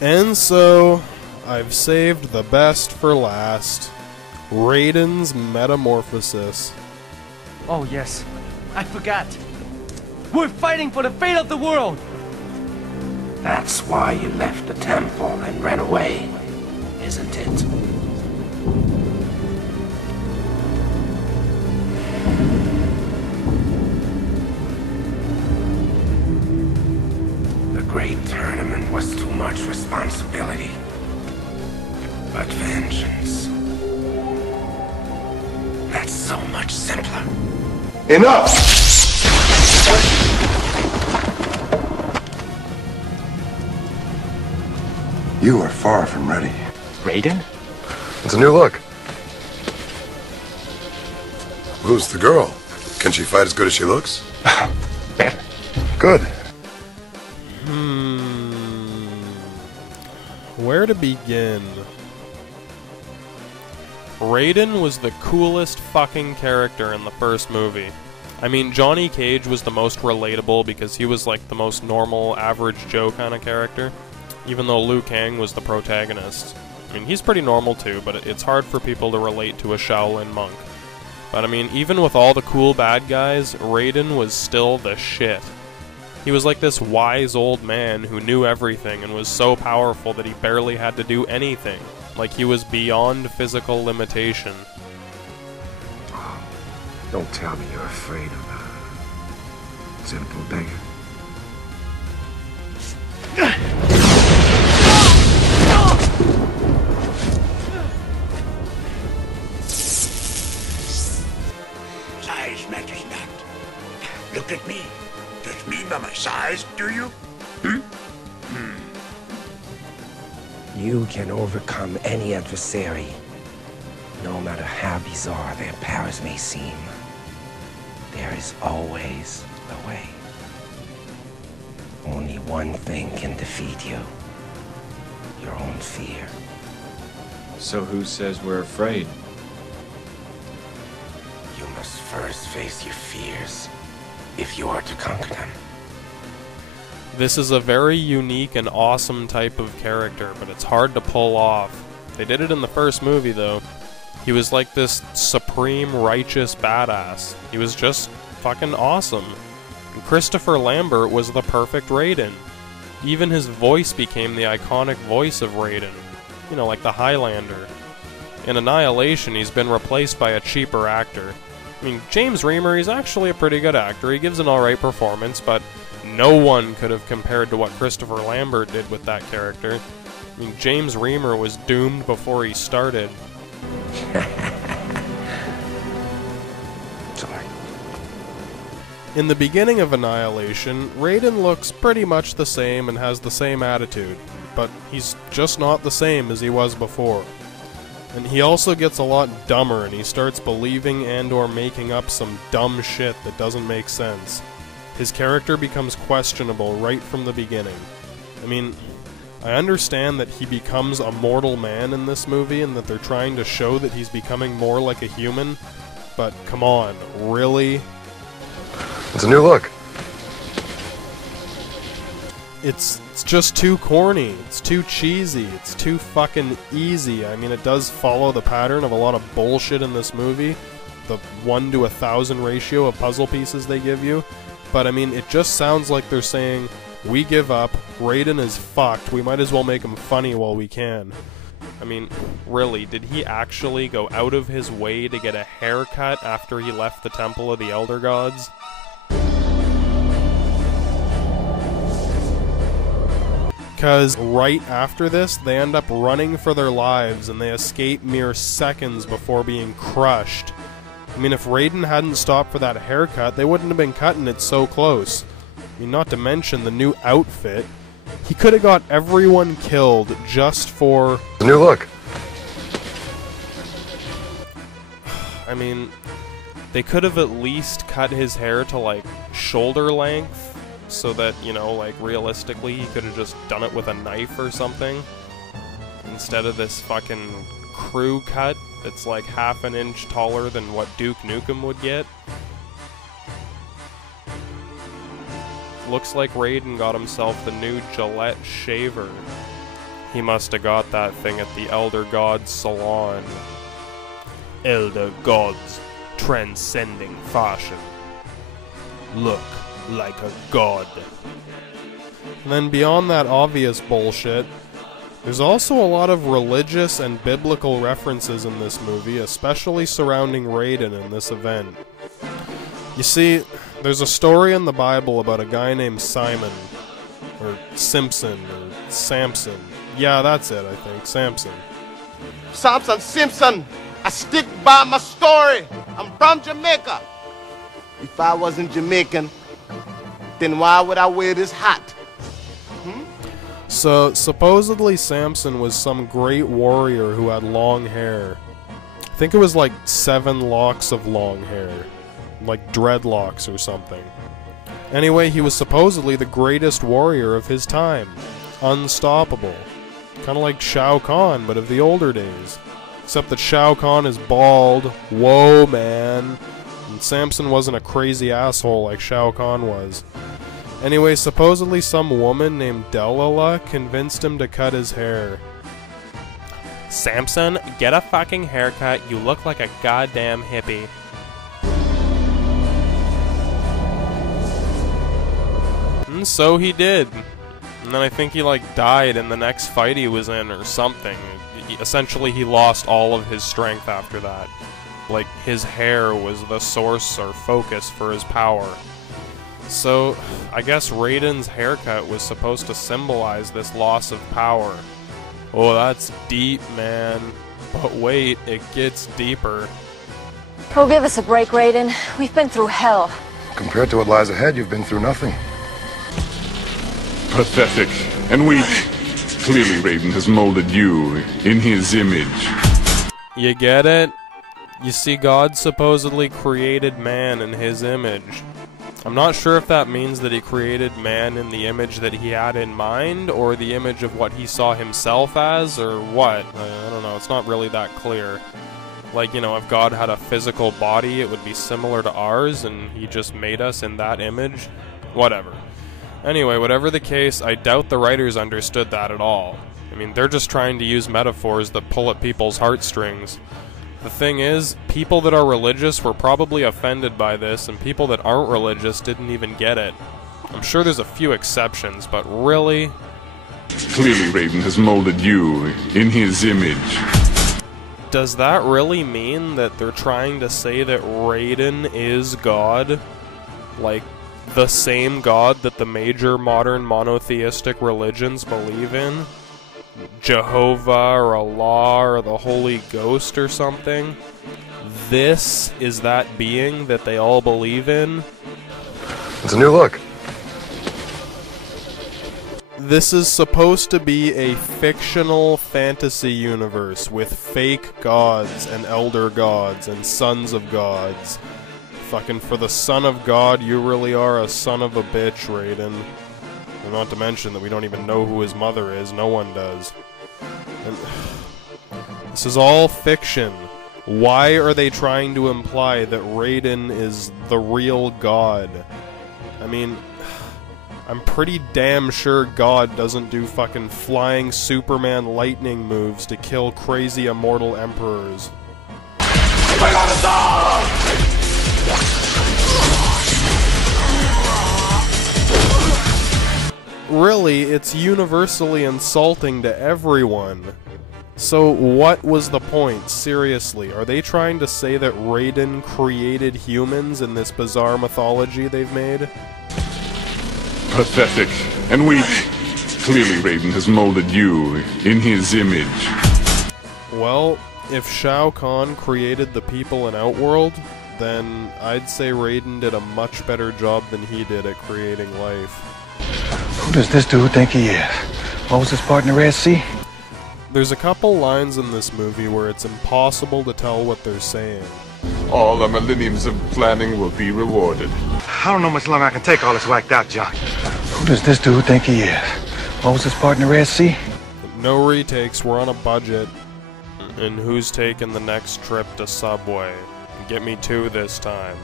And so, I've saved the best for last. Rayden's metamorphosis. Oh yes, I forgot. We're fighting for the fate of the world! That's why you left the temple and ran away, isn't it? The great tournament was too much responsibility. But vengeance... that's so much simpler. Enough! You are far from ready. Rayden? It's a new look. Who's the girl? Can she fight as good as she looks? Better. Good. Where to begin? Rayden was the coolest fucking character in the first movie. I mean, Johnny Cage was the most relatable because he was like the most normal, average Joe kind of character, even though Liu Kang was the protagonist. I mean, he's pretty normal too, but it's hard for people to relate to a Shaolin monk. But I mean, even with all the cool bad guys, Rayden was still the shit. He was like this wise old man who knew everything and was so powerful that he barely had to do anything. Like he was beyond physical limitation. Don't tell me you're afraid of a simple beggar. Size matters not. Look at me. Judge me by my size, do you? You can overcome any adversary, no matter how bizarre their powers may seem. There is always a way. Only one thing can defeat you. Your own fear. So who says we're afraid? You must first face your fears, if you are to conquer them. This is a very unique and awesome type of character, but it's hard to pull off. They did it in the first movie, though. He was like this supreme righteous badass. He was just fucking awesome. And Christopher Lambert was the perfect Rayden. Even his voice became the iconic voice of Rayden. You know, like the Highlander. In Annihilation, he's been replaced by a cheaper actor. I mean, James Remar, he's actually a pretty good actor. He gives an alright performance, but no one could have compared to what Christopher Lambert did with that character. I mean, James Remar was doomed before he started. Sorry. In the beginning of Annihilation, Rayden looks pretty much the same and has the same attitude, but he's just not the same as he was before. And he also gets a lot dumber and he starts believing and or making up some dumb shit that doesn't make sense. His character becomes questionable right from the beginning. I mean, I understand that he becomes a mortal man in this movie and that they're trying to show that he's becoming more like a human, but come on, really? It's a new look. It's just too corny, it's too cheesy, it's too fucking easy. I mean, it does follow the pattern of a lot of bullshit in this movie, the 1 to 1,000 ratio of puzzle pieces they give you, but I mean, it just sounds like they're saying, we give up, Rayden is fucked, we might as well make him funny while we can. I mean, really, did he actually go out of his way to get a haircut after he left the Temple of the Elder Gods? Because right after this, they end up running for their lives and they escape mere seconds before being crushed. I mean, if Rayden hadn't stopped for that haircut, they wouldn't have been cutting it so close. I mean, not to mention the new outfit. He could have got everyone killed just for... The new look. I mean, they could have at least cut his hair to, like, shoulder length, so that, you know, like, realistically, he could have just done it with a knife or something, instead of this fucking crew cut that's like half an inch taller than what Duke Nukem would get. Looks like Rayden got himself the new Gillette shaver. He must have got that thing at the Elder Gods salon. Elder Gods, transcending fashion. Look like a god. And then beyond that obvious bullshit, there's also a lot of religious and biblical references in this movie, especially surrounding Rayden in this event. You see, there's a story in the Bible about a guy named Simon, or Simpson, or Samson. Yeah, that's it, I think, Samson. Samson Simpson, I stick by my story. I'm from Jamaica. If I wasn't Jamaican, then why would I wear this hat? So, supposedly Samson was some great warrior who had long hair. I think it was like 7 locks of long hair. Like dreadlocks or something. Anyway, he was supposedly the greatest warrior of his time. Unstoppable. Kinda like Shao Kahn, but of the older days. Except that Shao Kahn is bald. Whoa, man. And Samson wasn't a crazy asshole like Shao Kahn was. Anyway, supposedly some woman named Delilah convinced him to cut his hair. Samson, get a fucking haircut. You look like a goddamn hippie. And so he did. And then I think he like died in the next fight he was in or something. Essentially he lost all of his strength after that. Like his hair was the source or focus for his power. So, I guess Rayden's haircut was supposed to symbolize this loss of power. Oh, that's deep, man. But wait, it gets deeper. Oh, give us a break, Rayden. We've been through hell. Compared to what lies ahead, you've been through nothing. Pathetic and weak. Clearly Rayden has molded you in his image. You get it? You see, God supposedly created man in his image. I'm not sure if that means that he created man in the image that he had in mind, or the image of what he saw himself as, or what. I don't know, it's not really that clear. Like, you know, if God had a physical body, it would be similar to ours, and he just made us in that image. Whatever. Anyway, whatever the case, I doubt the writers understood that at all. I mean, they're just trying to use metaphors that pull at people's heartstrings. The thing is, people that are religious were probably offended by this, and people that aren't religious didn't even get it. I'm sure there's a few exceptions, but really? Clearly Rayden has molded you in his image. Does that really mean that they're trying to say that Rayden is God? Like, the same God that the major modern monotheistic religions believe in? Jehovah or Allah or the Holy Ghost or something? This is that being that they all believe in? It's a new look. This is supposed to be a fictional fantasy universe with fake gods and elder gods and sons of gods. Fucking for the son of God, you really are a son of a bitch, Rayden. And not to mention that we don't even know who his mother is. No one does. And this is all fiction. Why are they trying to imply that Rayden is the real God? I mean, I'm pretty damn sure God doesn't do fucking flying Superman lightning moves to kill crazy immortal emperors. Really, it's universally insulting to everyone. So what was the point? Seriously, are they trying to say that Rayden created humans in this bizarre mythology they've made? Pathetic and weak. Clearly Rayden has molded you in his image. Well, if Shao Kahn created the people in Outworld, then I'd say Rayden did a much better job than he did at creating life. Who does this dude think he is? What was his part in the Red Sea? There's a couple lines in this movie where it's impossible to tell what they're saying. All our millenniums of planning will be rewarded. I don't know much longer I can take all this whacked out junk. Who does this dude think he is? What was his part in the Red Sea? No retakes, we're on a budget. And who's taking the next trip to Subway? Get me 2 this time.